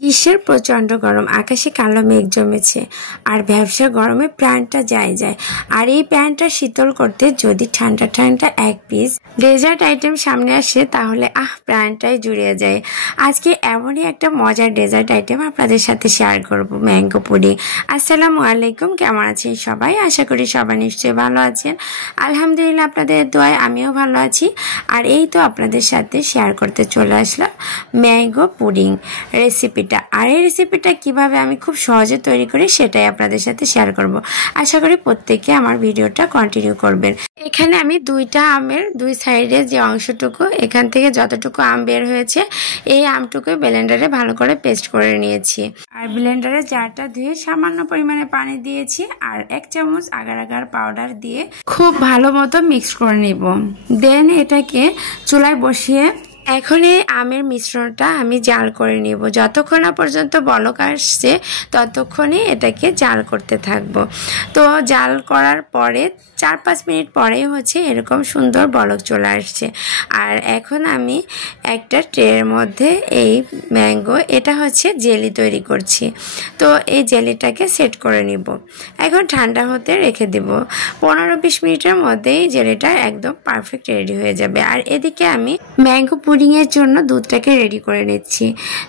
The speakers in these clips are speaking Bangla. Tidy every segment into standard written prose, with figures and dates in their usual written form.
গ্রীষ্মের প্রচন্ড গরম, আকাশে কালো মেঘ জমেছে আর ব্যবসা গরমে প্রাণটা যায়। আর এই প্রাণটা শীতল করতে যদি ঠান্ডা ঠান্ডা এক পিস ডেজার্ট আইটেম সামনে আসে তাহলে প্রাণটাই জুড়িয়ে যায়। আজকে এমনই একটা মজার ডেজার্ট আইটেম আপনাদের সাথে শেয়ার করব, ম্যাঙ্গো পুডিং। আসসালামু আলাইকুম, কেমন আছেন সবাই? আশা করি সবাই নিশ্চয়ই ভালো আছেন। আলহামদুলিল্লাহ, আপনাদের দোয়ায় আমিও ভালো আছি। আর এই তো আপনাদের সাথে শেয়ার করতে চলে আসলাম ম্যাঙ্গো পুডিং রেসিপি। আর এই রেসিপিটা কিভাবে আমি খুব সহজে তৈরি করি সেটাই আপনাদের সাথে শেয়ার করব। আশা করি প্রত্যেকে আমার ভিডিওটা কন্টিনিউ করবেন। এখানে আমি দুইটা আমের দুই সাইডে যে অংশটুকু, এখান থেকে যতটুকু আম বের হয়েছে এই আমটুকু ব্লেন্ডারে ভালো করে পেস্ট করে নিয়েছি। আর ব্লেন্ডারে জারটা ধুয়ে সামান্য পরিমাণে পানি দিয়েছি আর 1 চামচ আগার আগার পাউডার দিয়ে খুব ভালো মতো মিক্স করে নিব। দেন এটাকে চুলায় বসিয়ে এখন এই আমের মিশ্রণটা আমি জাল করে নিব। যতক্ষণ না পর্যন্ত বলক আসছে ততক্ষণই এটাকে জাল করতে থাকবো। তো জাল করার পরে 4-5 মিনিট পরেই এরকম সুন্দর বলক চলে আসছে। আর এখন আমি একটা ট্রের মধ্যে এই ম্যাঙ্গো এটা জেলি তৈরি করছি। তো এই জেলিটাকে সেট করে নিব। এখন ঠান্ডা হতে রেখে দেব। 15-20 মিনিটের মধ্যেই জেলিটা একদম পারফেক্ট রেডি হয়ে যাবে। আর এদিকে আমি ম্যাঙ্গো পুডিংয়ের জন্য দুধটাকে রেডি করে নিচ্ছি।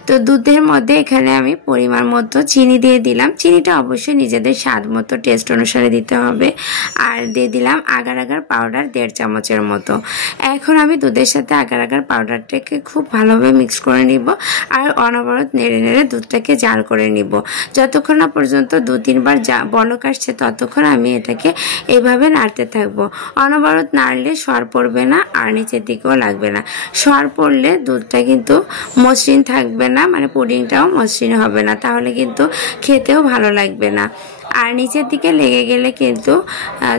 তো দুধের মধ্যে এখানে আমি পরিমাণ মতো চিনি দিয়ে দিলাম। চিনিটা অবশ্যই নিজেদের স্বাদ মতো টেস্ট অনুসারে দিতে হবে। আর দিয়ে দিলাম আগার আগার পাউডার 1.5 চামচের মতো। এখন আমি দুধের সাথে আগার আগার পাউডারটাকে খুব ভালোভাবে মিক্স করে নিব আর অনবরত নেড়ে নেড়ে দুধটাকে জাল করে নিব। যতক্ষণ না পর্যন্ত 2-3 বার বলক আসছে ততক্ষণ আমি এটাকে এইভাবে নাড়তে থাকবো। অনবরত নাড়লে সর পড়বে না আর নিচের দিকেও লাগবে না। সর পড়লে দুধটা কিন্তু মসৃণ থাকবে না, মানে পুডিংটাও মসৃণ হবে না, তাহলে কিন্তু খেতেও ভালো লাগবে না। আর নিচের দিকে লেগে গেলে কিন্তু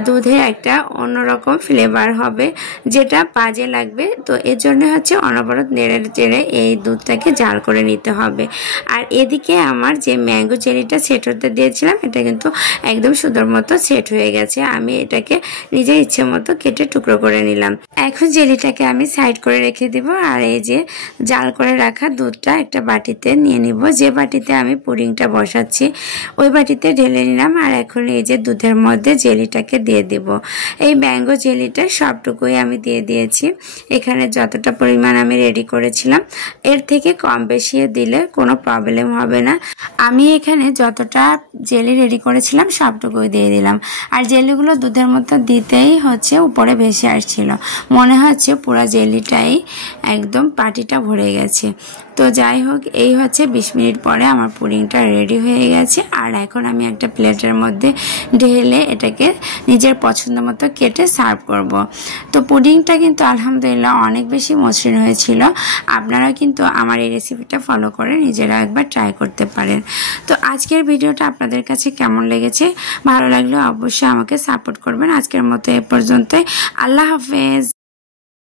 দুধের একটা অন্যরকম ফ্লেভার হবে, যেটা বাজে লাগবে। তো এর জন্য অনবরত নেড়ে চেড়ে এই দুধটাকে জাল করে নিতে হবে। আর এদিকে আমার যে ম্যাঙ্গো জেলিটা সেট হতে দিয়েছিলাম এটা কিন্তু একদম সুন্দর মতো সেট হয়ে গেছে। আমি এটাকে নিজের ইচ্ছে মতো কেটে টুকরো করে নিলাম। এখন জেলিটাকে আমি সাইড করে রেখে দিব। আর এই যে জাল করে রাখা দুধটা একটা বাটিতে নিয়ে নিব। যে বাটিতে আমি পুডিংটা বসাচ্ছি ওই বাটিতে ঢেলে নিলাম। আর এখন এই যে দুধের মধ্যে জেলিটাকে দিয়ে দিব। এই ম্যাঙ্গো জেলিটা সবটুকুই আমি দিয়ে দিয়েছি। এখানে যতটা পরিমাণ আমি রেডি করেছিলাম এর থেকে কম বেশি দিলে কোনো প্রবলেম হবে না। আমি এখানে যতটা জেলি রেডি করেছিলাম সবটুকুই দিয়ে দিলাম। আর জেলিগুলো দুধের মধ্যে দিতেই উপরে ভেসে আসছিল, মনে হচ্ছে পুরো জেলিটাই একদম পাটিটা ভরে গেছে। তো যাই হোক, এই 20 মিনিট পরে আমার পুডিংটা রেডি হয়ে গেছে। আর এখন আমি একটা প্লেটের মধ্যে ঢেলে এটাকে নিজের পছন্দ মতো কেটে সার্ভ করব। তো পুডিংটা কিন্তু আলহামদুলিল্লাহ অনেক বেশি মসৃণ হয়েছিল। আপনারা কিন্তু আমার এই রেসিপিটা ফলো করে নিজেরা একবার ট্রাই করতে পারেন। তো আজকের ভিডিওটা আপনাদের কাছে কেমন লেগেছে? ভালো লাগলে অবশ্যই আমাকে সাপোর্ট করবেন। আজকের মতো এ পর্যন্তই। আল্লাহ হাফেজ।